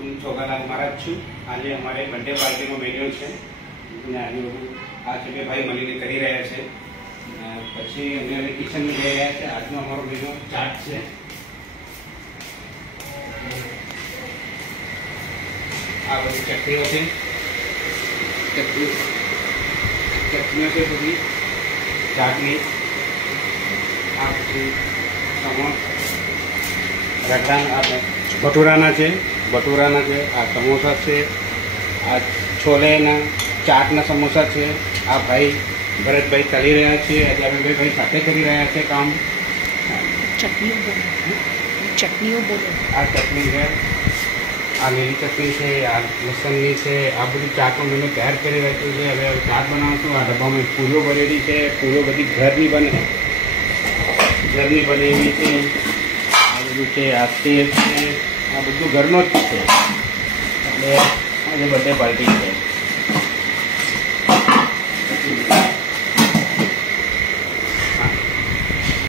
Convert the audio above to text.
હું છોકરાલાલ મહારાજ છું. આજે અમારે બર્થડે પાર્ટીનો મેન્યુ છે અને આજે બધું આ છે કે ભાઈ મળીને કરી રહ્યા છે. પછી અમે કિચનમાં જઈ રહ્યા છે. આજનો અમારો મેન્યુ ચાટ છે. આ બધી ચટણીઓ છે, ચટણીઓ છે બધી ચાટની. આ પછી રગડા ભટુરાના છે, આ સમોસા છે, આ છોલેના ચાટના સમોસા છે. આ ભાઈ ભરતભાઈ તળી રહ્યા છે. આજે અમે ભાઈ સાથે કરી રહ્યા છે કામ. ચટણીઓ બોલો. આ ચટણી છે, આ લીલી ચટણી છે, આ લસણની છે. આ બધી ચાટો મેં તૈયાર કરી રાખ્યું છે. હવે ચાટ બનાવશું. આ ડબ્બામાં ફૂલો ભરેલી છે. ફૂલો બધી ઘરની બનેલી છે. આ બધું છે, આ સેવ છે, આ બધું ઘરનો જ છે. એટલે આજે બર્થડે પાર્ટી છે.